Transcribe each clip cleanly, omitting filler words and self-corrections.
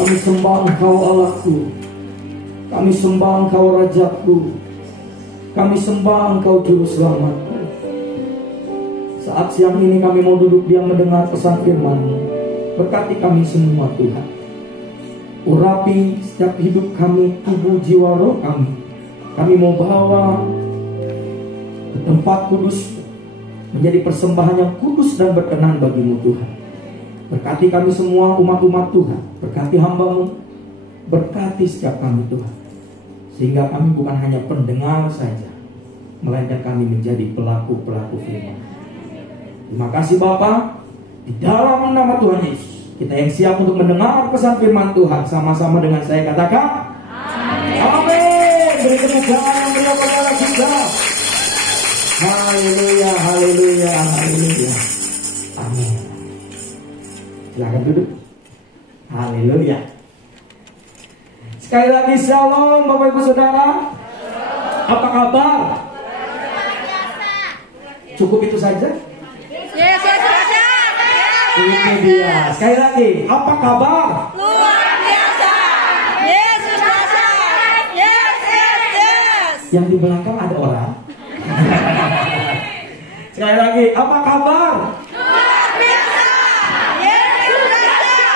Kami sembah Engkau Allahku, kami sembah Engkau Rajaku, kami sembah Engkau Juru Selamat. Saat siang ini kami mau duduk diam mendengar pesan firman-Mu. Berkati kami semua Tuhan. Urapi setiap hidup kami, tubuh, jiwa, roh kami. Kami mau bawa ke tempat kudus, menjadi persembahan yang kudus dan berkenan bagi-Mu Tuhan. Berkati kami semua umat-umat Tuhan. Berkati hamba-Mu. Berkati setiap kami Tuhan. Sehingga kami bukan hanya pendengar saja, melainkan kami menjadi pelaku-pelaku firman. Terima kasih Bapa. Di dalam nama Tuhan Yesus, kita yang siap untuk mendengar pesan firman Tuhan, sama-sama dengan saya katakan amin. Amin. Beri kemuliaan kepada kita. Haleluya, haleluya, haleluya. Amin. Silakan duduk. Haleluya. Sekali lagi shalom Bapak Ibu Saudara. Apa kabar? Cukup itu saja? Ini dia. Sekali lagi, apa kabar? Luar biasa. Yesus dasar. Yes. Yang di belakang ada orang. Sekali lagi, apa kabar? Luar biasa. Yesus dasar.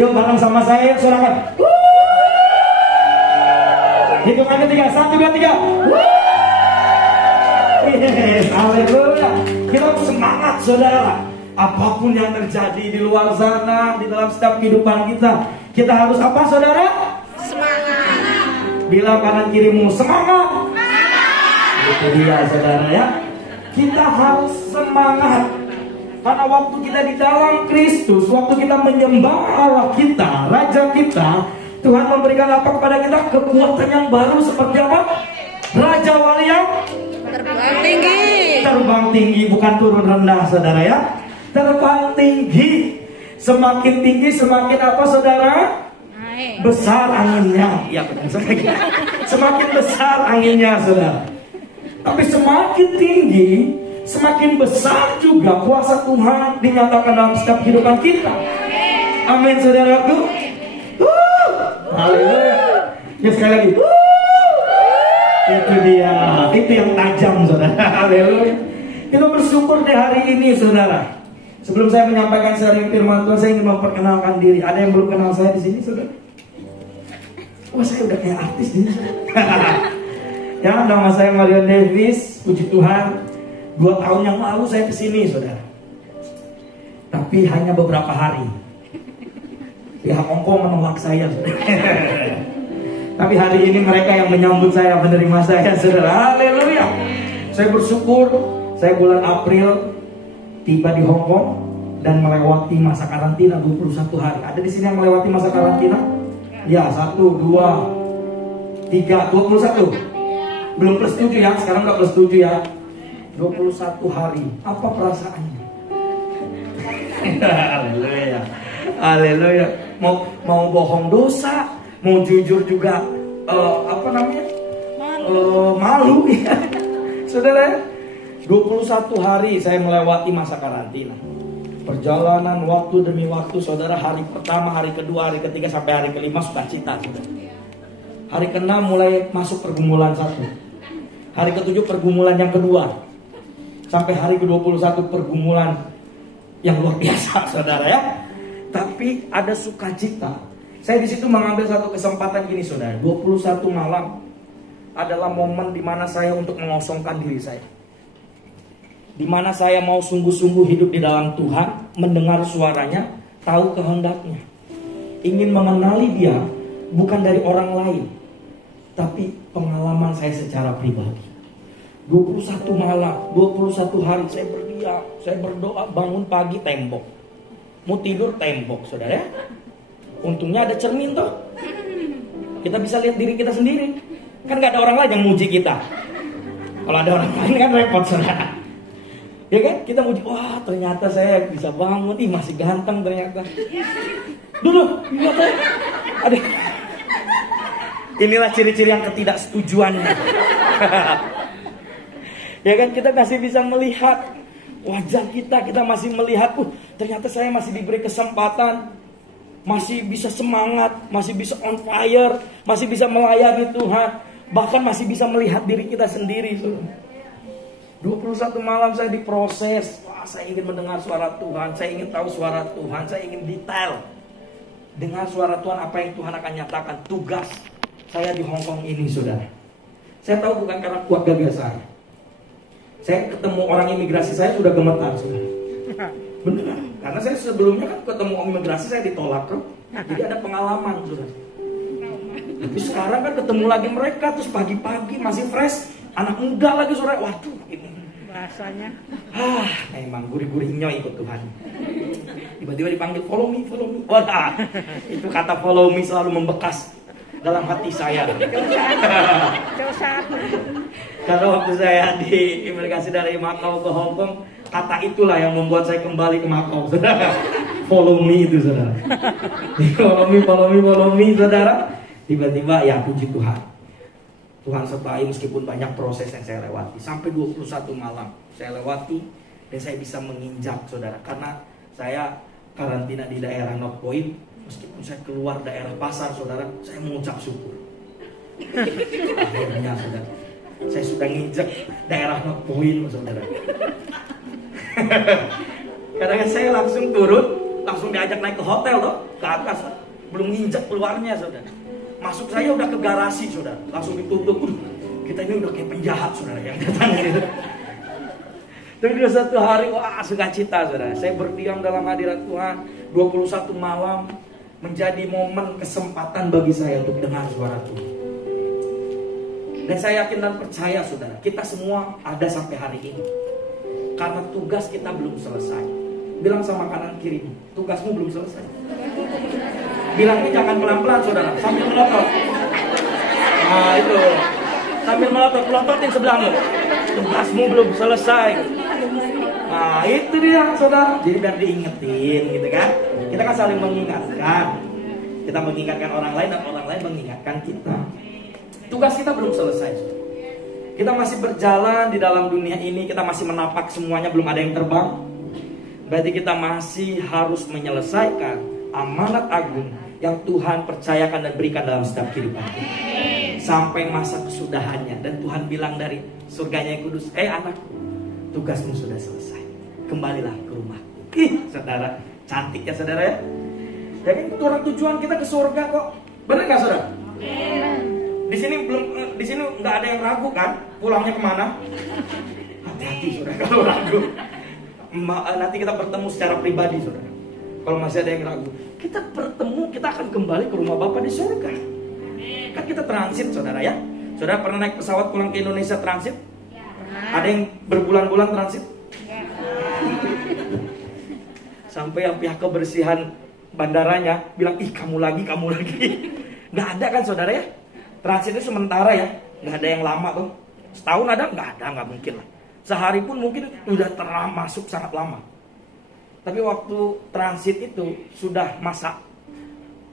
Yuk bareng sama saya, sorakan. Hitungannya 3, 1, 2, 3. Yes, haleluya. Kita harus semangat saudara. Apapun yang terjadi di luar sana, di dalam setiap kehidupan kita, kita harus apa saudara? Semangat. Bilang kanan kirimu, semangat. Itu dia saudara ya. Kita harus semangat. Karena waktu kita di dalam Kristus, waktu kita menyembah Allah kita, Raja kita, Tuhan memberikan apa kepada kita? Kekuatan yang baru seperti apa? Raja Wali yang Terbang tinggi. terbang tinggi, bukan turun rendah saudara ya. Terbang tinggi. Semakin tinggi semakin apa saudara? Naik. Besar anginnya. Ya benar sekali. Semakin besar anginnya saudara. Tapi semakin tinggi, semakin besar juga kuasa Tuhan dinyatakan dalam setiap kehidupan kita. Amin saudaraku. Haleluya. Ya sekali lagi. Itu dia. Itu yang tajam saudara. Haleluya. Kita bersyukur di hari ini saudara. Sebelum saya menyampaikan sharing firman Tuhan, saya ingin memperkenalkan diri. Ada yang belum kenal saya di sini saudara? Wah saya udah kayak artis nih. Ya nama saya Mario Davis. Puji Tuhan. 2 tahun yang lalu saya kesini saudara. Tapi hanya beberapa hari. Pihak Hongkong menolak saya saudara. Tapi hari ini mereka yang menyambut saya, menerima saya saudara. Haleluya. Saya bersyukur. Saya bulan April tiba di Hongkong dan melewati masa karantina 21 hari. Ada di sini yang melewati masa karantina? Ya, 1, 2, 3, 21. Belum plus 7 ya, sekarang udah plus 7 ya. 21 hari. Apa perasaannya? Haleluya. Haleluya. Mau bohong dosa, mau jujur juga apa namanya? Malu ya. Saudara, 21 hari saya melewati masa karantina. Perjalanan waktu demi waktu saudara, hari pertama, hari kedua, hari ketiga sampai hari kelima sudah cita saudara. Hari ke-6 mulai masuk pergumulan 1. Hari ke-7 pergumulan yang kedua. Sampai hari ke-21 pergumulan yang luar biasa saudara ya. Tapi ada sukacita. Saya di situ mengambil satu kesempatan gini saudara. 21 malam adalah momen dimana saya untuk mengosongkan diri saya. Dimana saya mau sungguh-sungguh hidup di dalam Tuhan, mendengar suaranya, tahu kehendaknya. Ingin mengenali dia bukan dari orang lain, tapi pengalaman saya secara pribadi. 21 malam, 21 hari saya berdiam, saya berdoa, bangun pagi tembok. Mau tidur tembok, saudara ya. Untungnya ada cermin tuh. Kita bisa lihat diri kita sendiri. Kan gak ada orang lain yang muji kita. Kalau ada orang lain kan repot saudara. Ya kan? Kita muji, wah ternyata saya bisa bangun, ih masih ganteng ternyata. Dulu, lihat ya. Ada. Inilah ciri-ciri yang ketidaksetujuannya. Ya kan, kita masih bisa melihat wajah kita masih melihat, ternyata saya masih diberi kesempatan, masih bisa semangat, masih bisa on fire, masih bisa melayani Tuhan, bahkan masih bisa melihat diri kita sendiri. 21 malam saya diproses. Wah, saya ingin mendengar suara Tuhan, saya ingin tahu suara Tuhan, saya ingin detail dengar suara Tuhan, apa yang Tuhan akan nyatakan. Tugas saya di Hongkong ini, saudara, saya tahu bukan karena kuat gagasan. Saya ketemu orang imigrasi, saya sudah gemetar, saudara. Beneran, karena saya sebelumnya kan ketemu orang imigrasi saya ditolak kan. Jadi ada pengalaman, saudara. Tapi sekarang kan ketemu lagi mereka, terus pagi-pagi masih fresh, anak muda lagi, saudara. Waduh, ini Bahasanya. Memang gurih-gurihnya ikut Tuhan. Tiba-tiba dipanggil follow me, follow me. Wah, itu kata follow me selalu membekas dalam hati saya. Karena waktu saya di imigrasi dari Makau ke Hong Kong, kata itulah yang membuat saya kembali ke Makau. Follow me itu, saudara. Follow me, saudara. Tiba-tiba ya puji Tuhan. Tuhan sertai meskipun banyak proses yang saya lewati. Sampai 21 malam saya lewati dan saya bisa menginjak, saudara. Karena saya karantina di daerah North Point. Meskipun saya keluar daerah pasar, saudara, saya mengucap syukur. Akhirnya, saudara, saya sudah nginjak daerah North Point, saudara. Kadang saya langsung turun, langsung diajak naik ke hotel, loh, ke atas. Belum nginjak keluarnya, saudara. Masuk saya udah ke garasi, saudara, langsung ditutup. Kita ini udah kayak penjahat, saudara, yang datang gitu. Tapi di satu hari, wah, sukacita, saudara. Saya berdiam dalam hadirat Tuhan 21 malam, menjadi momen kesempatan bagi saya untuk dengar suara Tuhan. Dan saya yakin dan percaya, saudara, kita semua ada sampai hari ini karena tugas kita belum selesai. Bilang sama kanan kiri, tugasmu belum selesai. Bilangnya jangan pelan-pelan, saudara, sambil melotot. Nah itu, sambil melototin sebelahmu. Tugasmu belum selesai. Nah itu dia, saudara. Jadi biar diingetin gitu kan. Kita kan saling mengingatkan. Kita mengingatkan orang lain dan orang lain mengingatkan kita. Tugas kita belum selesai. Kita masih berjalan di dalam dunia ini. Kita masih menapak semuanya, belum ada yang terbang. Berarti kita masih harus menyelesaikan amanat agung yang Tuhan percayakan dan berikan dalam setiap kehidupan kita. Sampai masa kesudahannya. Dan Tuhan bilang dari surganya yang kudus, anakku, tugasmu sudah selesai. Kembalilah ke rumah. Saudara, cantik ya, saudara ya. Jadi tujuan kita ke surga kok. Benar nggak, saudara? Di sini nggak ada yang ragu kan? Pulangnya kemana? Hati-hati, saudara, kalau ragu. Nanti kita bertemu secara pribadi, saudara. Kalau masih ada yang ragu, kita bertemu, kita akan kembali ke rumah Bapa di surga. Kan kita transit, saudara ya. Saudara pernah naik pesawat pulang ke Indonesia transit? Ada yang berbulan-bulan transit? Sampai yang pihak kebersihan bandaranya bilang, kamu lagi. Nggak ada kan, saudara ya? Transit itu sementara ya, nggak ada yang lama tuh. Setahun ada? Nggak mungkin lah. Sehari pun mungkin udah masuk sangat lama. Tapi waktu transit itu sudah masa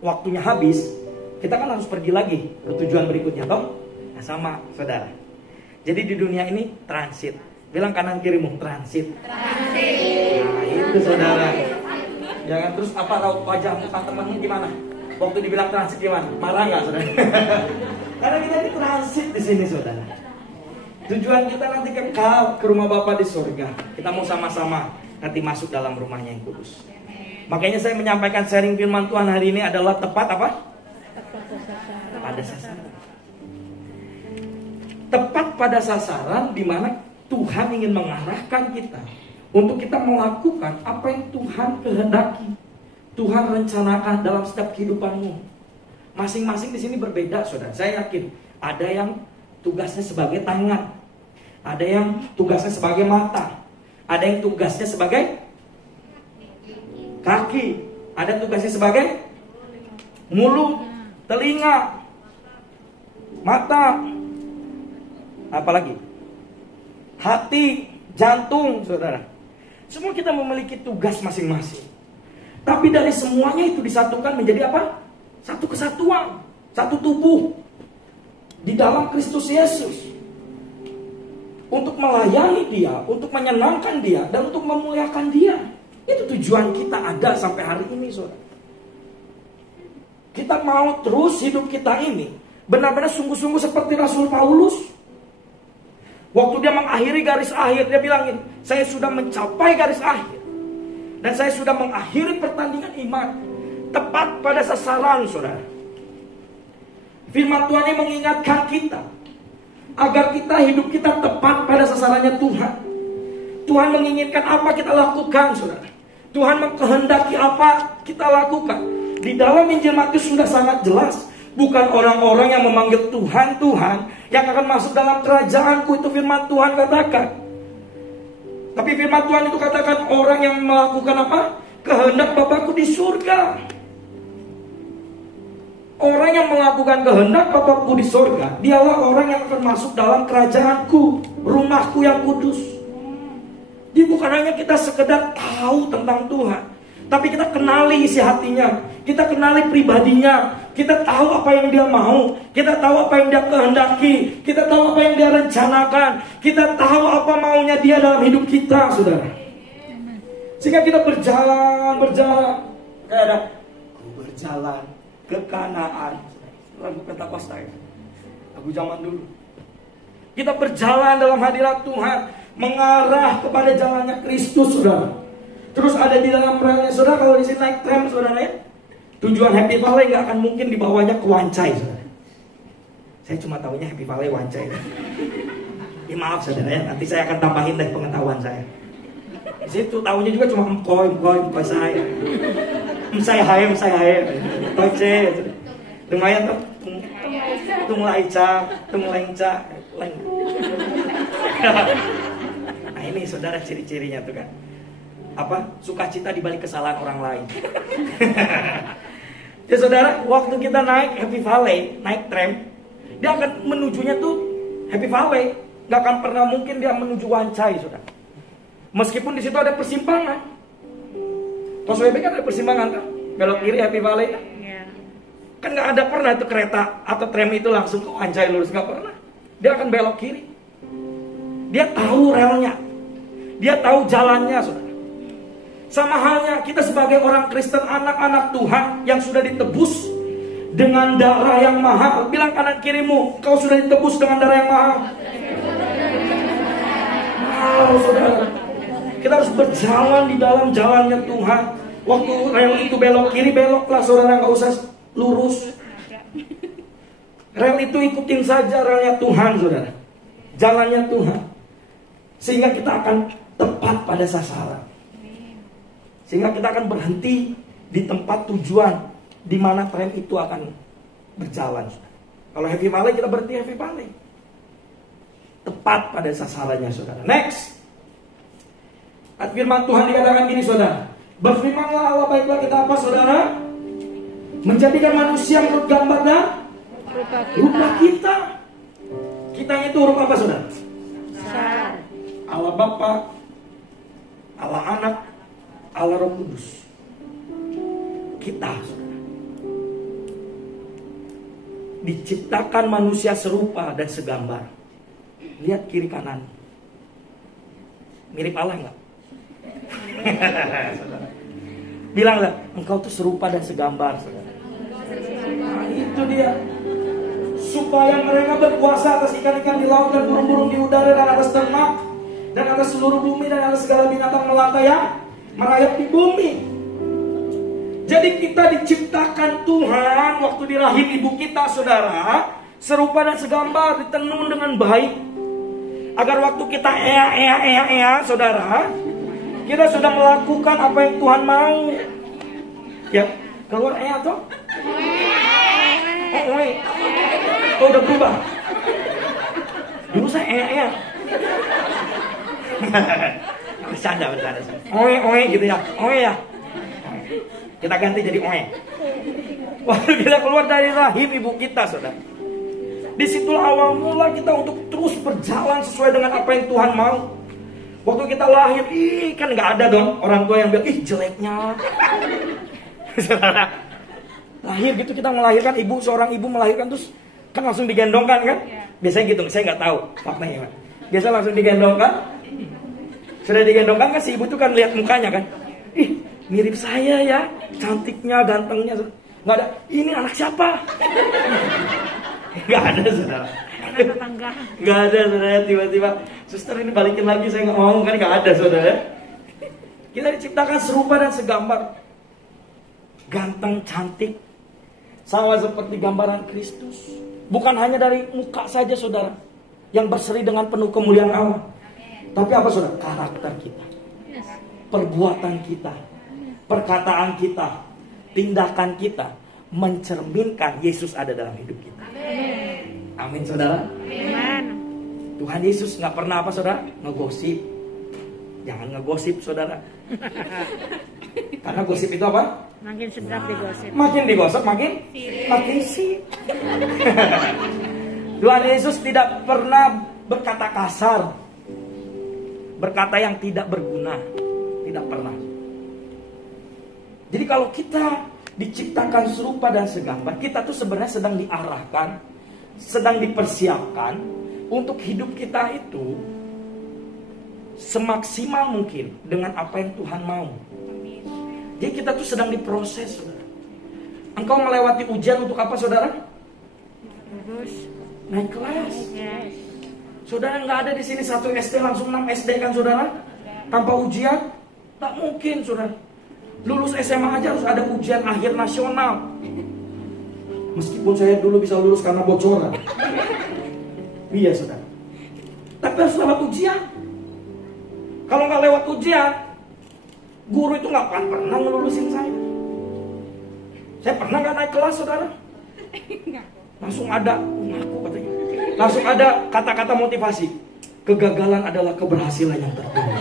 waktunya habis, kita kan harus pergi lagi ke tujuan berikutnya, toh? Nah, sama, saudara. Jadi di dunia ini transit. Bilang kanan kirimu, transit. Nah itu, saudara. Jangan terus apa raut wajah muka temanmu gimana? Waktu dibilang transit gimana? Marah nggak, saudara? Karena kita ini transit di sini, saudara. Tujuan kita nanti kekal ke rumah Bapa di surga. Kita mau sama-sama nanti masuk dalam rumahnya yang kudus. Makanya saya menyampaikan sharing firman Tuhan hari ini adalah tepat apa? Pada sasaran. Tepat pada sasaran di mana Tuhan ingin mengarahkan kita untuk kita melakukan apa yang Tuhan kehendaki. Tuhan rencanakan dalam setiap kehidupanmu. Masing-masing di sini berbeda, saudara. Saya yakin ada yang tugasnya sebagai tangan, ada yang tugasnya sebagai mata, ada yang tugasnya sebagai kaki, ada tugasnya sebagai mulut, telinga, mata, apalagi hati, jantung, saudara. Semua kita memiliki tugas masing-masing. Tapi dari semuanya itu disatukan menjadi apa? Satu kesatuan, satu tubuh di dalam Kristus Yesus. Untuk melayani Dia, untuk menyenangkan Dia, dan untuk memuliakan Dia. Itu tujuan kita ada sampai hari ini, saudara. Kita mau terus hidup kita ini benar-benar sungguh-sungguh seperti Rasul Paulus. Waktu dia mengakhiri garis akhir, dia bilang ini, saya sudah mencapai garis akhir. Dan saya sudah mengakhiri pertandingan iman. Tepat pada sasaran, saudara. Firman Tuhan ini mengingatkan kita agar kita hidup kita tepat pada sasarannya Tuhan. Tuhan menginginkan apa kita lakukan, saudara. Tuhan mengkehendaki apa kita lakukan. Di dalam Injil Matius sudah sangat jelas. Bukan orang-orang yang memanggil Tuhan, Tuhan yang akan masuk dalam kerajaanku, itu firman Tuhan katakan. Tapi firman Tuhan itu katakan orang yang melakukan apa? Kehendak Bapakku di surga. Orang yang melakukan kehendak Bapakku di surga, dialah orang yang akan masuk dalam kerajaanku, rumahku yang kudus. Jadi bukan hanya kita sekedar tahu tentang Tuhan, tapi kita kenali isi hatinya, kita kenali pribadinya, kita tahu apa yang dia mau, kita tahu apa yang dia kehendaki, kita tahu apa yang dia rencanakan, kita tahu apa maunya dia dalam hidup kita, saudara. Sehingga kita berjalan, kayak ada, ku berjalan ke Kanaan, lagu Pentakosta ya, lagu zaman dulu. Kita berjalan dalam hadirat Tuhan, mengarah kepada jalannya Kristus, saudara. Terus ada di dalam relnya, saudara. Kalau di sini naik tram, saudara ya, tujuan Happy Valley nggak akan mungkin dibawanya ke Wancai, saudara. Saya cuma tahunya Happy Valley Wancai. Ya maaf saudara ya, nanti saya akan tambahin deh pengetahuan saya. Di situ tahunya juga cuma empoi saya. Saya hai, toce. Lumayan tuh. Tung laica, leng. Nah ini saudara ciri-cirinya tuh kan. Apa? Sukacita di balik kesalahan orang lain. Ya saudara, waktu kita naik Happy Valley, naik tram, dia akan menujunya tuh Happy Valley, nggak akan pernah mungkin dia menuju Wancai, saudara. Meskipun di situ ada persimpangan. Pos WB kan ada persimpangan kan, belok kiri Happy Valley kan. Kan nggak ada pernah itu kereta atau tram itu langsung ke Wancai lurus, nggak pernah. Dia akan belok kiri. Dia tahu relnya, dia tahu jalannya, saudara. Sama halnya kita sebagai orang Kristen, anak-anak Tuhan yang sudah ditebus dengan darah yang mahal. Bilang kanan kirimu, kau sudah ditebus dengan darah yang mahal. Wow, saudara. Kita harus berjalan di dalam jalannya Tuhan. Waktu rel itu belok kiri, beloklah saudara, nggak usah lurus. Rel itu ikutin saja relnya Tuhan, saudara. Jalannya Tuhan. Sehingga kita akan tepat pada sasaran. Sehingga kita akan berhenti di tempat tujuan di mana tram itu akan berjalan. Kalau Happy Valley, kita berhenti Happy Valley. Tepat pada sasarannya, saudara. Next. Firman Tuhan dikatakan gini, saudara. Berfirmanlah Allah, baiklah kita apa, saudara? Menjadikan manusia menurut gambar dan rupa kita. Kitanya itu huruf apa, saudara? Allah Bapa, Allah Anak, Allah Roh Kudus. Kita, saudara, diciptakan manusia serupa dan segambar. Lihat kiri kanan, mirip Allah nggak? Bilanglah, engkau tuh serupa dan segambar, saudara. Nah, itu dia. Supaya mereka berkuasa atas ikan-ikan di laut dan burung-burung di udara dan atas ternak dan atas seluruh bumi dan atas segala binatang melata yang merayap di bumi. Jadi kita diciptakan Tuhan waktu di rahim ibu kita, saudara, serupa dan segambar, ditenun dengan baik. Agar waktu kita saudara, kita sudah melakukan apa yang Tuhan mau. Ya, keluar toh? Oh, udah berubah. Dulu saya bercanda. Oe gitu ya. Oe ya. Kita ganti jadi oe. Waktu kita keluar dari rahim ibu kita, saudara. Disitulah awal mula kita untuk terus berjalan sesuai dengan apa yang Tuhan mau. Waktu kita lahir, kan nggak ada dong orang tua yang bilang, ih jeleknya. Saudara, lahir gitu kita melahirkan, seorang ibu melahirkan terus kan langsung digendongkan kan? Biasanya gitu, saya nggak tahu faktanya kan. Biasa langsung digendongkan. Sudah digendongkan kan si ibu tuh kan lihat mukanya kan, ih mirip saya ya, cantiknya, gantengnya. Nggak ada, ini anak siapa? Nggak ada saudara. Nggak ada saudara, tiba-tiba suster ini balikin lagi, saya nggak mau, kan nggak ada saudara. Kita diciptakan serupa dan segambar, ganteng, cantik, sama seperti gambaran Kristus. Bukan hanya dari muka saja saudara, yang berseri dengan penuh kemuliaan Allah, tapi apa saudara? Karakter kita, perbuatan kita, perkataan kita, tindakan kita mencerminkan Yesus ada dalam hidup kita. Amin saudara. Amin. Tuhan Yesus nggak pernah apa saudara? Ngegosip. Jangan ngegosip saudara. Karena gosip itu apa? Makin sedap digosip. Makin digosip makin sip. Tuhan Yesus tidak pernah berkata kasar, berkata yang tidak berguna, tidak pernah. Jadi kalau kita diciptakan serupa dan segambar, kita tuh sebenarnya sedang diarahkan, sedang dipersiapkan untuk hidup kita itu semaksimal mungkin dengan apa yang Tuhan mau. Jadi kita tuh sedang diproses, saudara. Engkau melewati ujian untuk apa, saudara? Naik kelas. Saudara nggak ada di sini 1 SD langsung 6 SD kan, saudara? Tanpa ujian, tak mungkin, saudara. Lulus SMA aja harus ada ujian akhir nasional. Meskipun saya dulu bisa lulus karena bocoran. Iya, saudara. Tapi harus lewat ujian. Kalau nggak lewat ujian, guru itu nggak akan pernah ngelulusin saya. Saya pernah nggak naik kelas, saudara? Langsung ada, aku katanya. Langsung ada kata-kata motivasi. Kegagalan adalah keberhasilan yang tertunda.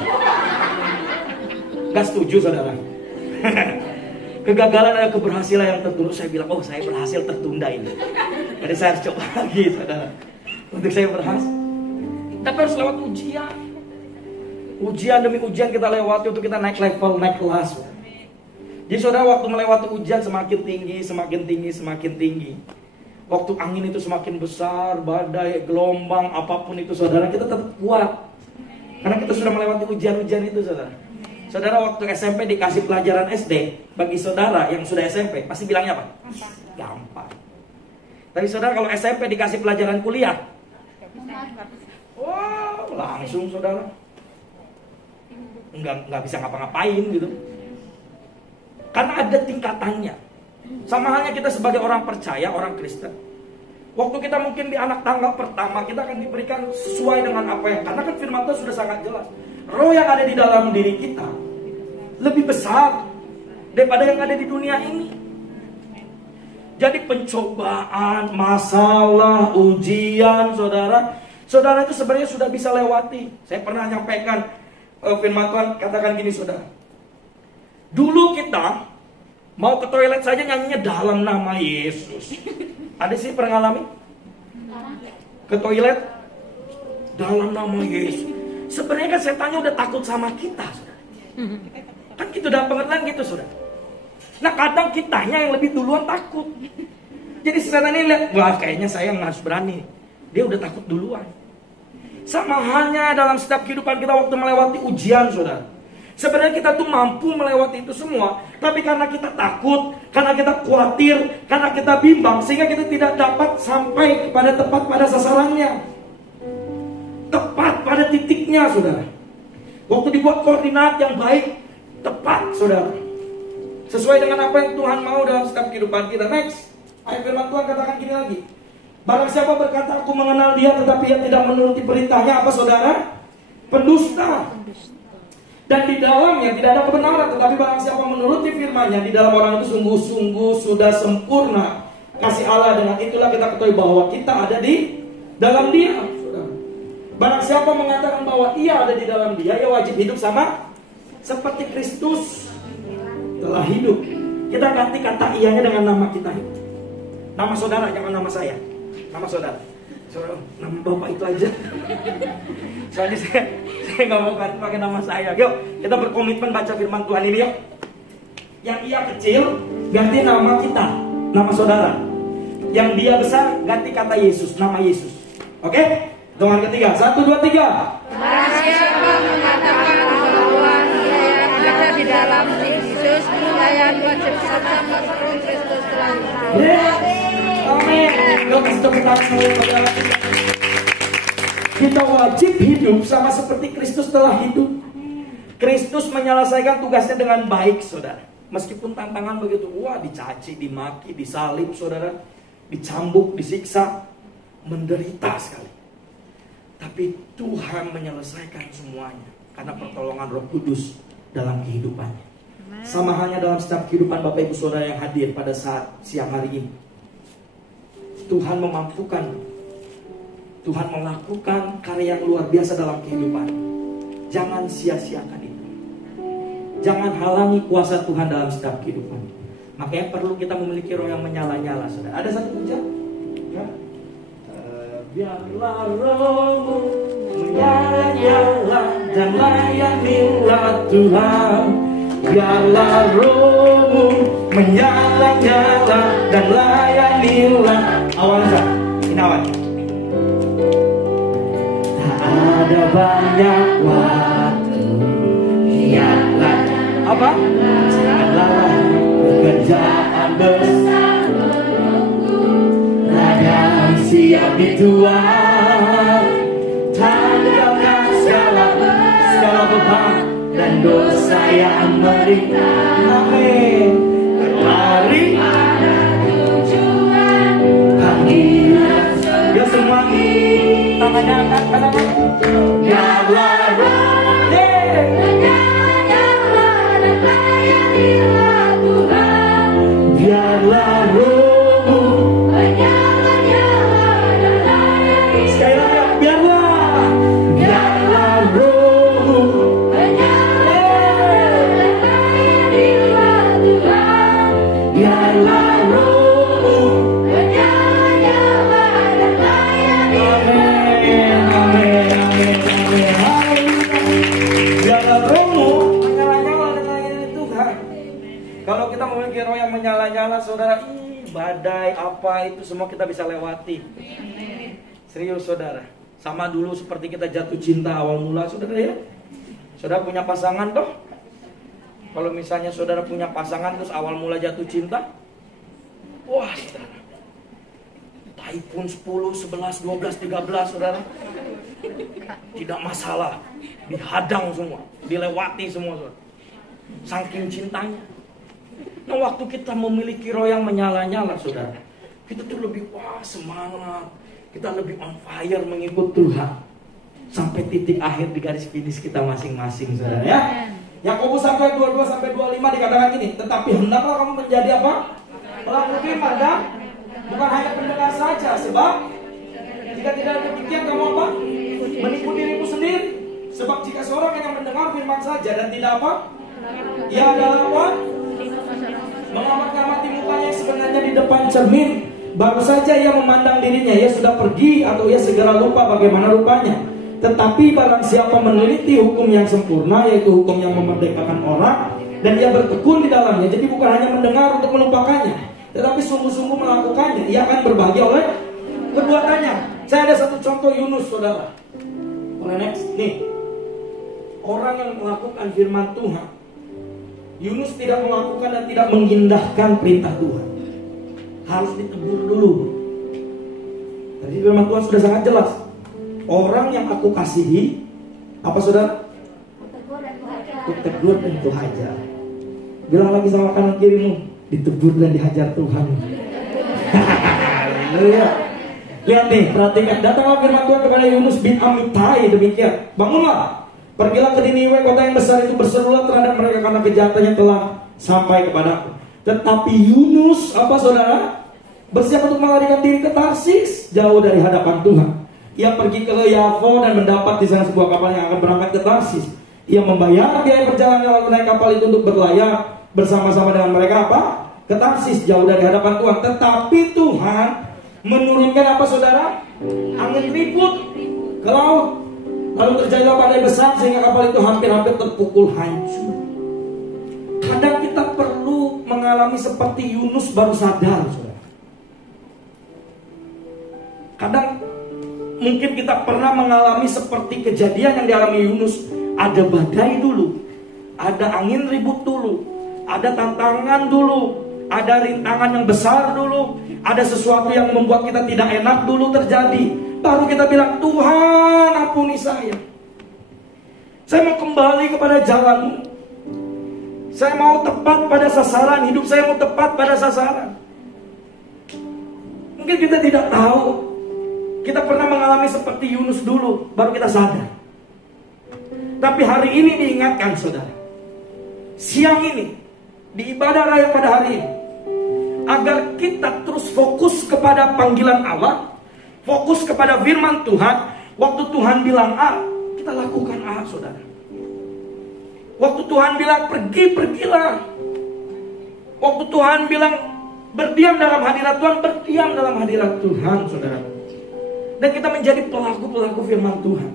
Gak setuju, saudara? Kegagalan adalah keberhasilan yang tertunda. Saya bilang, oh saya berhasil tertunda ini. Jadi saya harus coba lagi, saudara, untuk saya berhasil. Tapi harus lewat ujian. Ujian demi ujian kita lewati untuk kita naik level, naik kelas. Jadi saudara, waktu melewati ujian semakin tinggi, semakin tinggi, semakin tinggi. Waktu angin itu semakin besar, badai, gelombang, apapun itu saudara, kita tetap kuat. Karena kita sudah melewati ujian-ujian itu, saudara. Saudara, waktu SMP dikasih pelajaran SD, bagi saudara yang sudah SMP, pasti bilangnya apa? Gampang. Tapi saudara, kalau SMP dikasih pelajaran kuliah, wow, langsung saudara. Nggak bisa ngapa-ngapain gitu. Karena ada tingkatannya. Sama halnya kita sebagai orang percaya, orang Kristen. Waktu kita mungkin di anak tangga pertama, kita akan diberikan sesuai dengan apa yang, karena kan firman Tuhan sudah sangat jelas. Roh yang ada di dalam diri kita lebih besar daripada yang ada di dunia ini. Jadi pencobaan, masalah, ujian, saudara itu sebenarnya sudah bisa lewati. Saya pernah nyampaikan firman Tuhan, katakan gini, saudara. Dulu kita mau ke toilet saja nyanyinya dalam nama Yesus. Ada sih pernah ngalamin? Ke toilet dalam nama Yesus. Sebenarnya kan setannya udah takut sama kita, saudara. Kan gitu, dalam pengertian gitu, saudara. Nah kadang kitanya yang lebih duluan takut. Jadi setan ini lihat, wah kayaknya saya nggak harus berani. Dia udah takut duluan. Sama halnya dalam setiap kehidupan kita waktu melewati ujian, saudara. Sebenarnya kita tuh mampu melewati itu semua, tapi karena kita takut, karena kita khawatir, karena kita bimbang, sehingga kita tidak dapat sampai pada tepat pada sasarannya, tepat pada titiknya, saudara. Waktu dibuat koordinat yang baik, tepat, saudara, sesuai dengan apa yang Tuhan mau dalam setiap kehidupan kita. Next, ayat firman Tuhan katakan gini lagi. Barang siapa berkata aku mengenal dia, tetapi ia tidak menuruti perintahnya, apa saudara? Pendusta. Dan di dalamnya tidak ada kebenaran. Tetapi barang siapa menuruti firman-Nya, di dalam orang itu sungguh-sungguh sudah sempurna kasih Allah. Dengan itulah kita ketahui bahwa kita ada di dalam Dia, saudara. Barang siapa mengatakan bahwa ia ada di dalam Dia, ia wajib hidup sama seperti Kristus telah hidup. Kita ganti kata ianya dengan nama kita. Nama saudara, jangan nama saya. Nama saudara. Soalnya nama bapak itu aja. Soalnya saya nggak mau pakai nama saya. Yuk kita berkomitmen baca firman Tuhan ini yuk. Yang ia kecil ganti nama kita, nama saudara. Yang dia besar ganti kata Yesus, nama Yesus. Oke? Doa ketiga, 1, 2, 3. Barang siapa mengatakan bahwa ia yang ada di dalam Yesus, ia yang wajib sama seperti Kristus telah hidup. Amin. Kita wajib hidup sama seperti Kristus telah hidup. Kristus menyelesaikan tugasnya dengan baik, saudara. Meskipun tantangan begitu, wah dicaci, dimaki, disalib, saudara, dicambuk, disiksa, menderita sekali. Tapi Tuhan menyelesaikan semuanya karena pertolongan Roh Kudus dalam kehidupannya. Sama halnya dalam setiap kehidupan Bapak Ibu Saudara yang hadir pada saat siang hari ini. Tuhan memampukan, Tuhan melakukan karya yang luar biasa dalam kehidupan. Jangan sia-siakan itu. Jangan halangi kuasa Tuhan dalam setiap kehidupan. Makanya perlu kita memiliki roh yang menyala-nyala, saudara. Ada satu pujian? Ya. Biarlah rohmu menyala-nyala dan layanilah Tuhan. Biarlah rohmu menyala-nyala dan layanilah. Awalnya, ini awalnya. Tak ada banyak waktu, biarlah apa? Janganlah pekerjaan besar menunggu. Ladang siap dituai, tanggalkan segala beban dan dosa yang meringan. Amin. Berlari pada tujuan panggilan. Ya semua tangannya angkat, tangannya. Biarlah rohmu menyala-nyala dan layanilah Tuhan. Biarlah rohmu menyala-nyala dan layanilah. Sekali lagi, biarlah rohmu menyala-nyala dan layanilah Tuhan. Biarlah rohmu menyala-nyala dan layanilah. Amin, amin, amin, amin. Biarlah rohmu menyala-nyala dan layani Tuhan. Kalau kita memiliki roh yang menyala-nyala, saudara, badai apa itu semua kita bisa lewati. Serius, saudara. Sama dulu seperti kita jatuh cinta awal mula, saudara ya. Saudara punya pasangan toh? Kalau misalnya saudara punya pasangan terus awal mula jatuh cinta, wah saudara, typhoon 10, 11, 12, 13 saudara, tidak masalah, dihadang semua, dilewati semua saudara. Saking cintanya. Nah waktu kita memiliki roh yang menyala-nyala saudara, kita tuh lebih wah semangat, kita lebih on fire mengikut Tuhan sampai titik akhir di garis finish kita masing-masing saudara ya. Yakobus 1:22-25 dikatakan gini, tetapi hendaklah kamu menjadi apa? Pelaku firman dan bukan hanya pendengar saja, sebab jika tidak demikian kamu apa? Menipu dirimu sendiri. Sebab jika seorang hanya mendengar firman saja dan tidak apa? Ia adalah apa? Mengamati mukanya yang sebenarnya di depan cermin. Baru saja ia memandang dirinya, ia sudah pergi atau ia segera lupa bagaimana rupanya. Tetapi barang siapa meneliti hukum yang sempurna, yaitu hukum yang memerdekakan orang, dan ia bertekun di dalamnya, jadi bukan hanya mendengar untuk melupakannya, tetapi sungguh-sungguh melakukannya, ia akan berbahagia oleh perbuatannya. Saya ada satu contoh Yunus, saudara. Boleh next? Nih, orang yang melakukan firman Tuhan, Yunus tidak melakukan dan tidak mengindahkan perintah Tuhan. Harus ditegur dulu. Tadi firman Tuhan sudah sangat jelas. Orang yang aku kasihi, apa saudara? Kutegur dan kuhajar. Bilang lagi sama kanan kirimu, ditegur dan dihajar Tuhan. Haleluya. Lihat nih, perhatikan. Datanglah firman Tuhan kepada Yunus bin Amittai demikian. Bangunlah, pergilah ke Niniwe, kota yang besar itu, berserulah terhadap mereka karena kejahatannya telah sampai kepadaku. Tetapi Yunus, apa saudara? Bersiap untuk melarikan diri ke Tarsis, jauh dari hadapan Tuhan. Ia pergi ke Yafo dan mendapat di sana sebuah kapal yang akan berangkat ke Tarsis. Ia membayar biaya perjalanan lalu naik kapal itu untuk berlayar bersama-sama dengan mereka apa? Ke Tarsis, jauh dari hadapan Tuhan. Tetapi Tuhan menurunkan apa saudara? Angin ribut ke laut. Lalu terjadilah badai besar sehingga kapal itu hampir-hampir terpukul hancur. Kadang kita perlu mengalami seperti Yunus baru sadar, saudara. Kadang mungkin kita pernah mengalami seperti kejadian yang dialami Yunus. Ada badai dulu, ada angin ribut dulu, ada tantangan dulu, ada rintangan yang besar dulu, ada sesuatu yang membuat kita tidak enak dulu terjadi. Baru kita bilang, Tuhan ampuni saya. Saya mau kembali kepada jalan-Mu. Saya mau tepat pada sasaran. Hidup saya mau tepat pada sasaran. Mungkin kita tidak tahu. Kita pernah mengalami seperti Yunus dulu, baru kita sadar. Tapi hari ini diingatkan saudara, siang ini, di ibadah raya pada hari ini, agar kita terus fokus kepada panggilan Allah, fokus kepada firman Tuhan. Waktu Tuhan bilang A, kita lakukan A, saudara. Waktu Tuhan bilang pergi, pergilah. Waktu Tuhan bilang berdiam dalam hadirat Tuhan, berdiam dalam hadirat Tuhan, saudara. Dan kita menjadi pelaku-pelaku firman Tuhan.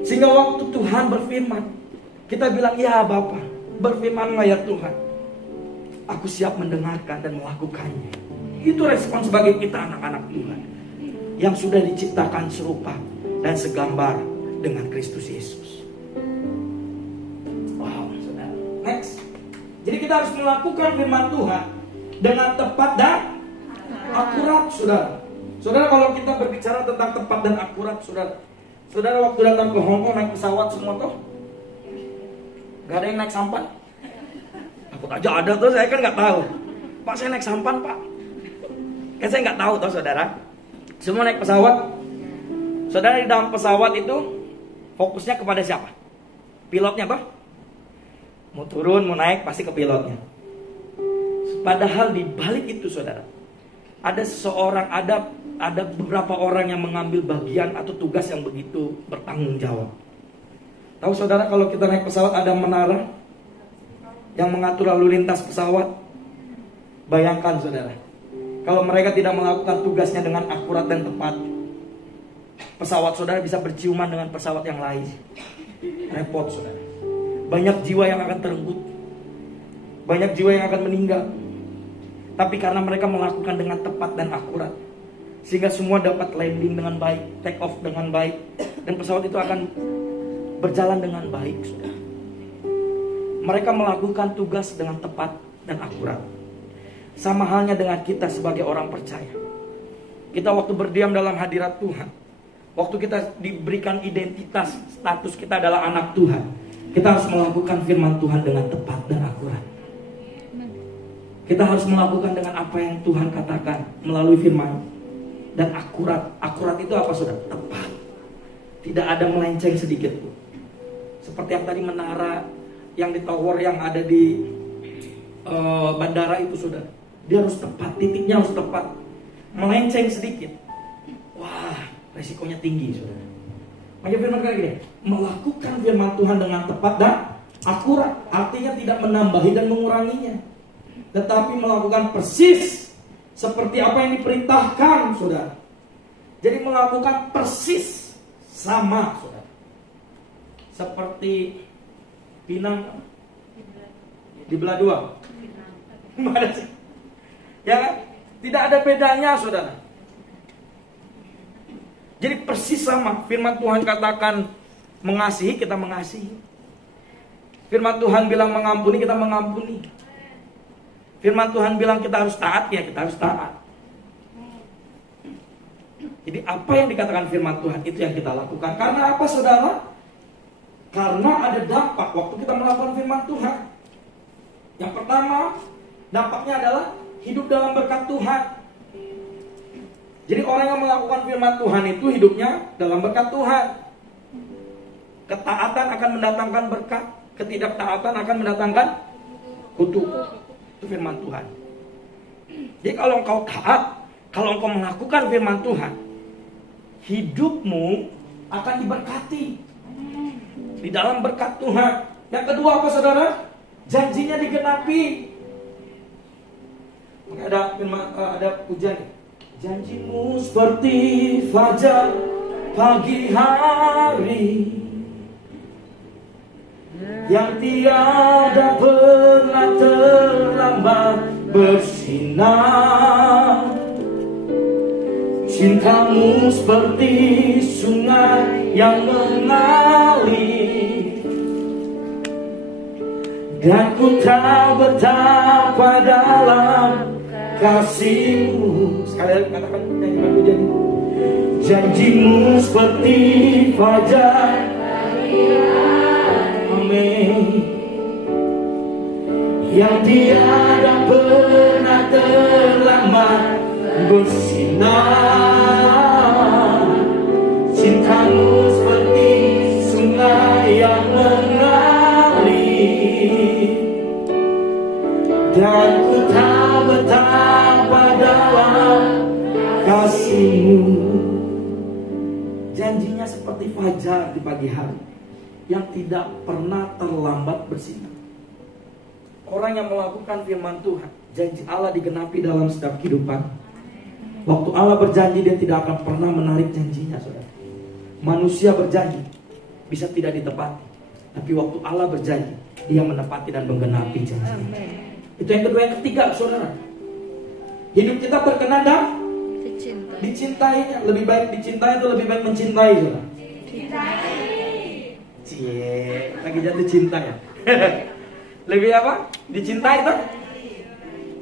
Sehingga waktu Tuhan berfirman, kita bilang, ya Bapa, berfirmanlah ya Tuhan. Aku siap mendengarkan dan melakukannya. Itu respon sebagai kita anak-anak Tuhan yang sudah diciptakan serupa dan segambar dengan Kristus Yesus. Wow, saudara. Next. Jadi kita harus melakukan firman Tuhan dengan tepat dan akurat, saudara. Saudara, kalau kita berbicara tentang tepat dan akurat, saudara waktu datang ke Hong Kong naik pesawat semua tuh, gak ada yang naik sampan. Takut aja ada tuh, saya kan nggak tahu. Pak, saya naik sampan Pak. Kan saya nggak tahu tuh saudara. Semua naik pesawat. Saudara, di dalam pesawat itu fokusnya kepada siapa? Pilotnya toh? Mau turun, mau naik pasti ke pilotnya. Padahal di balik itu saudara, ada seseorang, ada beberapa orang yang mengambil bagian atau tugas yang begitu bertanggung jawab. Tahu saudara, kalau kita naik pesawat ada menara yang mengatur lalu lintas pesawat. Bayangkan saudara, kalau mereka tidak melakukan tugasnya dengan akurat dan tepat, pesawat saudara bisa berciuman dengan pesawat yang lain. Repot saudara. Banyak jiwa yang akan terenggut, banyak jiwa yang akan meninggal. Tapi karena mereka melakukan dengan tepat dan akurat, sehingga semua dapat landing dengan baik, take off dengan baik, dan pesawat itu akan berjalan dengan baik, saudara. Mereka melakukan tugas dengan tepat dan akurat. Sama halnya dengan kita sebagai orang percaya. Kita waktu berdiam dalam hadirat Tuhan, waktu kita diberikan identitas, status kita adalah anak Tuhan, kita harus melakukan firman Tuhan dengan tepat dan akurat. Kita harus melakukan dengan apa yang Tuhan katakan melalui firman. Dan akurat. Akurat itu apa saudara? Tepat. Tidak ada melenceng sedikit pun. Seperti yang tadi menara yang di tower yang ada di bandara itu saudara. Dia harus tepat, titiknya harus tepat. Melenceng sedikit, wah, resikonya tinggi saudara. Makanya firman kayak gini, melakukan firman Tuhan dengan tepat dan akurat, artinya tidak menambahi dan menguranginya, tetapi melakukan persis seperti apa yang diperintahkan saudara. Jadi melakukan persis sama saudara. Seperti pinang dibelah dua. Mana sih? Ya kan? Tidak ada bedanya saudara. Jadi persis sama. Firman Tuhan katakan mengasihi, kita mengasihi. Firman Tuhan bilang mengampuni, kita mengampuni. Firman Tuhan bilang kita harus taat, ya kita harus taat. Jadi apa yang dikatakan firman Tuhan itu yang kita lakukan. Karena apa saudara? Karena ada dampak waktu kita melakukan firman Tuhan. Yang pertama, dampaknya adalah hidup dalam berkat Tuhan. Jadi orang yang melakukan firman Tuhan itu hidupnya dalam berkat Tuhan. Ketaatan akan mendatangkan berkat, ketidaktaatan akan mendatangkan kutuk. Itu firman Tuhan. Jadi kalau engkau taat, kalau engkau melakukan firman Tuhan, hidupmu akan diberkati di dalam berkat Tuhan. Yang kedua apa saudara? Janjinya digenapi. Ada firman, ada pujian. Janjimu seperti fajar pagi hari yang tiada pernah terlambat bersinar. Cintamu seperti sungai yang mengalir, dan ku tahu betapa dalam kasihmu. Sekali lagi katakan nyanyian jadi. Janjimu seperti fajar, amin, yang tiada pernah terlambat bersinar. Cintamu seperti sungai yang mengalir, dan ku tahu betapa dalam kasihmu. Janjinya seperti fajar di pagi hari yang tidak pernah terlambat bersinar. Orang yang melakukan firman Tuhan, janji Allah digenapi dalam setiap kehidupan. Waktu Allah berjanji, dia tidak akan pernah menarik janjinya, saudara. Manusia berjanji bisa tidak ditepati, tapi waktu Allah berjanji, dia menepati dan menggenapi janjinya. Itu yang kedua. Yang ketiga, saudara, hidup kita berkenan dan dicintainya. Lebih baik dicintai atau lebih baik mencintai, saudara? Cie, lagi jatuh cinta ya. Lebih apa? Dicintai tuh.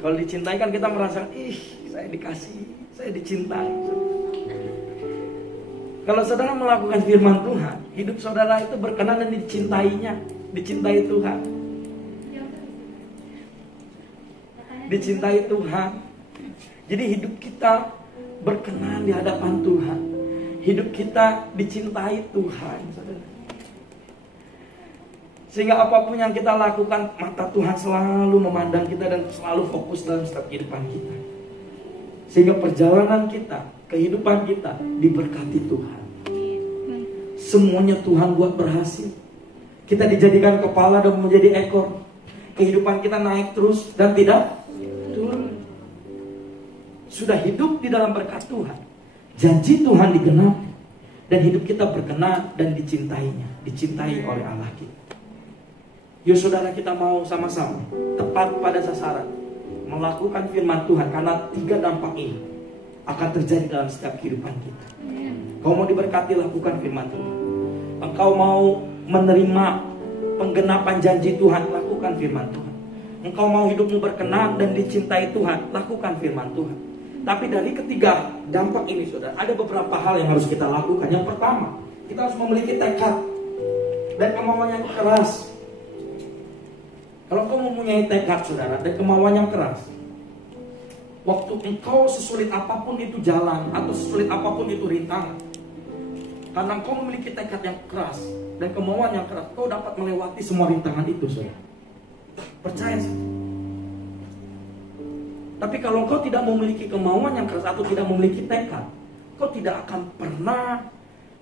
Kalau dicintai kan kita merasa, ih, saya dikasih, saya dicintai. Kalau saudara melakukan firman Tuhan, hidup saudara itu berkenan dan dicintainya, dicintai Tuhan. Dicintai Tuhan. Jadi hidup kita berkenan di hadapan Tuhan. Hidup kita dicintai Tuhan, saudara. Sehingga apapun yang kita lakukan, mata Tuhan selalu memandang kita dan selalu fokus dalam setiap kehidupan kita. Sehingga perjalanan kita, kehidupan kita diberkati Tuhan. Semuanya Tuhan buat berhasil. Kita dijadikan kepala dan menjadi ekor. Kehidupan kita naik terus dan tidak turun. Sudah hidup di dalam berkat Tuhan. Janji Tuhan digenapi. Dan hidup kita berkenan dan dicintainya. Dicintai oleh Allah kita. Yuk saudara, kita mau sama-sama tepat pada sasaran melakukan firman Tuhan, karena 3 dampak ini akan terjadi dalam setiap kehidupan kita. Kau mau diberkati, lakukan firman Tuhan. Engkau mau menerima penggenapan janji Tuhan, lakukan firman Tuhan. Engkau mau hidupmu berkenan dan dicintai Tuhan, lakukan firman Tuhan. Tapi dari ketiga dampak ini, saudara, ada beberapa hal yang harus kita lakukan. Yang pertama, kita harus memiliki tekad dan kemauan yang keras. Kalau engkau mempunyai tekad, saudara, dan kemauan yang keras, waktu engkau sesulit apapun itu jalan, atau sesulit apapun itu rintangan, karena engkau memiliki tekad yang keras dan kemauan yang keras, engkau dapat melewati semua rintangan itu, saudara. Percaya sih. Tapi kalau engkau tidak memiliki kemauan yang keras atau tidak memiliki tekad, engkau tidak akan pernah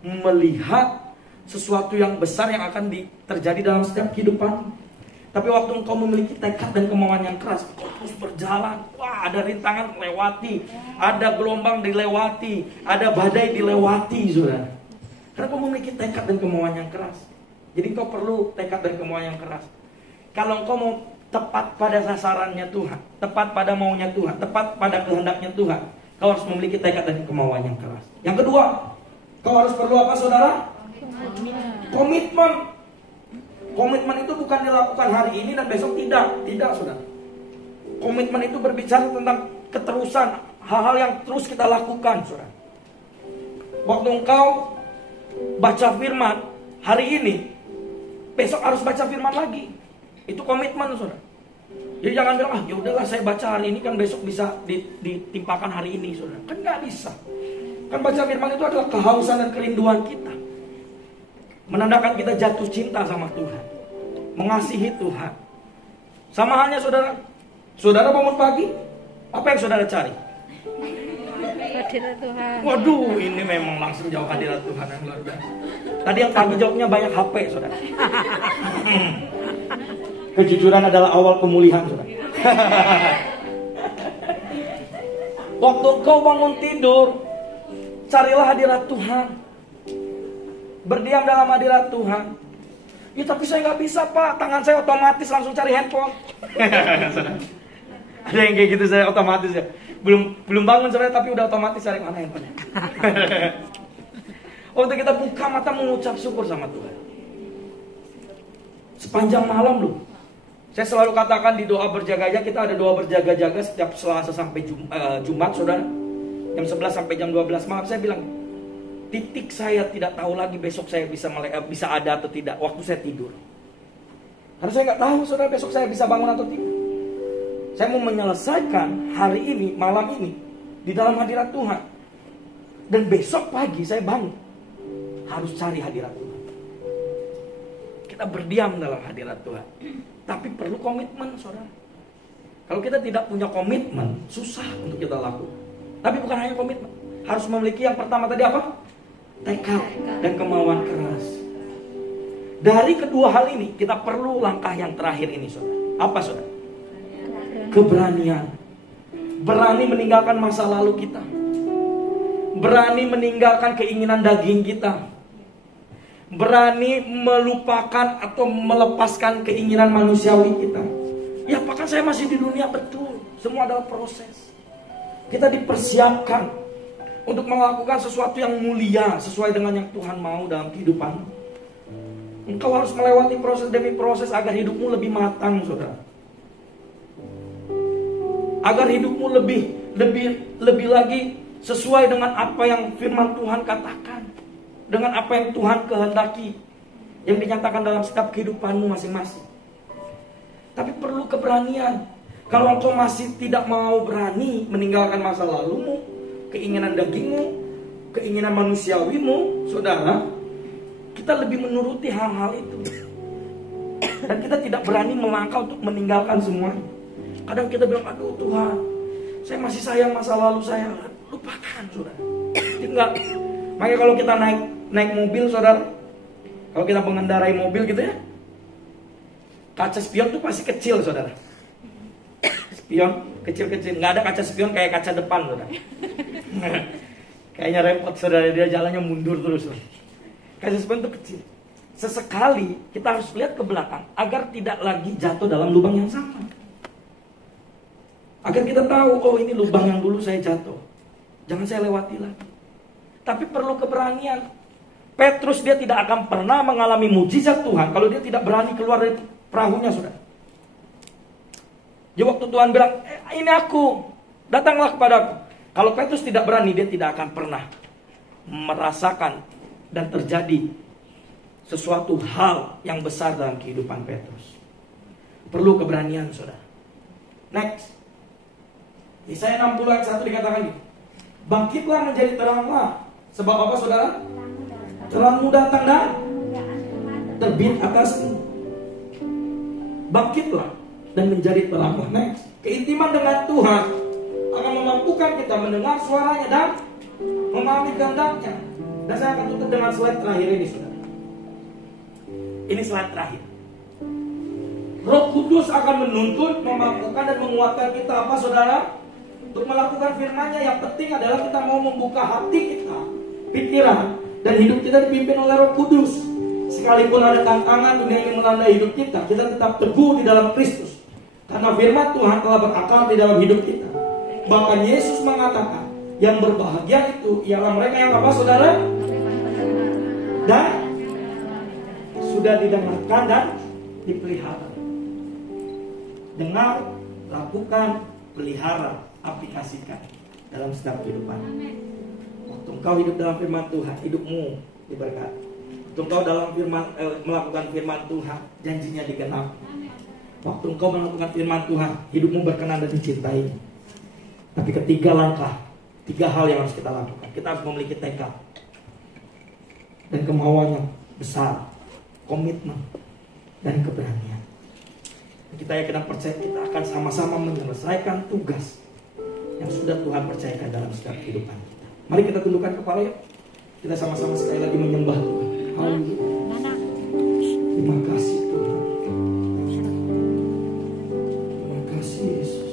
melihat sesuatu yang besar yang akan terjadi dalam setiap kehidupan. Tapi waktu engkau memiliki tekad dan kemauan yang keras, engkau terus berjalan. Wah, ada rintangan dilewati, ada gelombang dilewati, ada badai dilewati, saudara. Karena engkau memiliki tekad dan kemauan yang keras. Jadi engkau perlu tekad dan kemauan yang keras. Kalau engkau mau tepat pada sasarannya Tuhan, tepat pada maunya Tuhan, tepat pada kehendaknya Tuhan, kau harus memiliki tekad dan kemauan yang keras. Yang kedua, kau harus perlu apa, saudara? Komitmen. Komitmen itu bukan dilakukan hari ini dan besok tidak, saudara. Komitmen itu berbicara tentang keterusan, hal-hal yang terus kita lakukan, saudara. Waktu engkau baca firman hari ini, besok harus baca firman lagi. Itu komitmen, saudara. Jadi jangan bilang, ya udahlah saya baca hari ini kan besok bisa ditimpakan hari ini, saudara. Kan nggak bisa. Kan baca firman itu adalah kehausan dan kerinduan kita. Menandakan kita jatuh cinta sama Tuhan, mengasihi Tuhan. Sama halnya saudara. Saudara bangun pagi, apa yang saudara cari? Hadirat Tuhan. Waduh, ini memang langsung jawab hadirat Tuhan yang luar biasa. Tadi yang pagi jawabnya banyak HP, saudara. Kejujuran adalah awal pemulihan, saudara. Waktu kau bangun tidur, carilah hadirat Tuhan. Berdiam dalam hadirat Tuhan. Ya tapi saya nggak bisa Pak, tangan saya otomatis langsung cari handphone. Ada yang kayak gitu, saya otomatis ya. Belum bangun sebenarnya tapi udah otomatis cari mana handphonenya. Waktu kita buka mata mengucap syukur sama Tuhan. Sepanjang malam loh. Saya selalu katakan di doa berjaga-jaga, kita ada doa berjaga-jaga setiap Selasa sampai Jumat, saudara. Jam 11 sampai jam 12 malam. Saya bilang, titik saya tidak tahu lagi besok saya bisa ada atau tidak waktu saya tidur. Karena saya nggak tahu saudara besok saya bisa bangun atau tidak. Saya mau menyelesaikan hari ini, malam ini di dalam hadirat Tuhan. Dan besok pagi saya bangun harus cari hadirat Tuhan. Kita berdiam dalam hadirat Tuhan. Tapi perlu komitmen saudara. Kalau kita tidak punya komitmen, susah untuk kita lakukan. Tapi bukan hanya komitmen, harus memiliki yang pertama tadi apa? Tekad dan kemauan keras. Dari kedua hal ini kita perlu langkah yang terakhir ini saudara. Apa saudara? Keberanian. Berani meninggalkan masa lalu kita. Berani meninggalkan keinginan daging kita. Berani melupakan atau melepaskan keinginan manusiawi kita. Ya apakah saya masih di dunia? Betul. Semua adalah proses. Kita dipersiapkan untuk melakukan sesuatu yang mulia sesuai dengan yang Tuhan mau dalam kehidupan. Engkau harus melewati proses demi proses agar hidupmu lebih matang, saudara. Agar hidupmu lebih lagi sesuai dengan apa yang firman Tuhan katakan, dengan apa yang Tuhan kehendaki, yang dinyatakan dalam setiap kehidupanmu masing-masing. Tapi perlu keberanian. Kalau engkau masih tidak mau berani meninggalkan masa lalumu, keinginan dagingmu, keinginan manusiawimu, saudara, kita lebih menuruti hal-hal itu. Dan kita tidak berani melangkah untuk meninggalkan semuanya. Kadang kita bilang, aduh Tuhan, saya masih sayang masa lalu saya. Lupakan, saudara. Enggak. Makanya kalau kita naik mobil, saudara, kalau kita mengendarai mobil gitu ya, kaca spion tuh pasti kecil, saudara. Spion kecil-kecil, nggak ada kaca spion kayak kaca depan, saudara. Kayaknya repot, saudara, dia jalannya mundur terus. Kaca spion tuh kecil. Sesekali kita harus lihat ke belakang agar tidak lagi jatuh dalam lubang yang sama. Agar kita tahu, oh ini lubang yang dulu saya jatuh, jangan saya lewati lagi. Tapi perlu keberanian. Petrus dia tidak akan pernah mengalami mujizat Tuhan kalau dia tidak berani keluar dari perahunya, saudara. Jadi waktu Tuhan bilang, ini aku, datanglah kepadaku. Kalau Petrus tidak berani, dia tidak akan pernah merasakan dan terjadi sesuatu hal yang besar dalam kehidupan Petrus. Perlu keberanian, saudara. Next. Yesaya 60 ayat 1 dikatakan gitu. Bangkitlah menjadi teranglah. Sebab apa, saudara? Terangmu datang dan terbit atasmu. Bangkitlah dan menjadi teranglah. Next. Keintiman dengan Tuhan akan memampukan kita mendengar suaranya dan memahami kehendaknya. Dan saya akan tutup dengan slide terakhir ini, saudara. Ini slide terakhir. Roh Kudus akan menuntun, memampukan dan menguatkan kita apa, saudara? Untuk melakukan firman-Nya. Yang penting adalah kita mau membuka hati kita, pikiran, dan hidup kita dipimpin oleh Roh Kudus. Sekalipun ada tantangan dunia yang melanda hidup kita, kita tetap teguh di dalam Kristus. Karena firman Tuhan telah berakar di dalam hidup kita. Bahkan Yesus mengatakan, yang berbahagia itu ialah mereka yang apa, saudara? Dan sudah didengarkan dan dipelihara. Dengar, lakukan, pelihara, aplikasikan dalam setiap kehidupan. Waktu engkau hidup dalam firman Tuhan, hidupmu diberkati. Waktu engkau dalam melakukan firman Tuhan, janjinya digenapi. Waktu engkau melakukan firman Tuhan, hidupmu berkenan dan dicintai. Tapi ketiga langkah, 3 hal yang harus kita lakukan. Kita harus memiliki tekad dan kemauan yang besar, komitmen dan keberanian. Kita yakin dan percaya kita akan sama-sama menyelesaikan tugas yang sudah Tuhan percayakan dalam setiap kehidupan kita. Mari kita tundukkan kepala yuk. Kita sama-sama sekali lagi menyembah Tuhan. Haleluya. Terima kasih Tuhan. Terima kasih Yesus.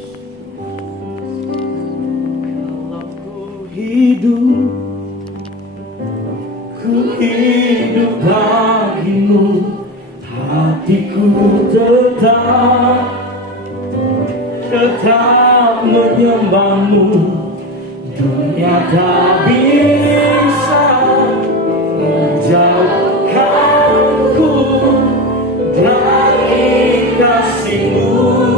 bagimu, hatiku tetap menyembahmu. Dunia tak bisa menjauhkanku dari kasihmu.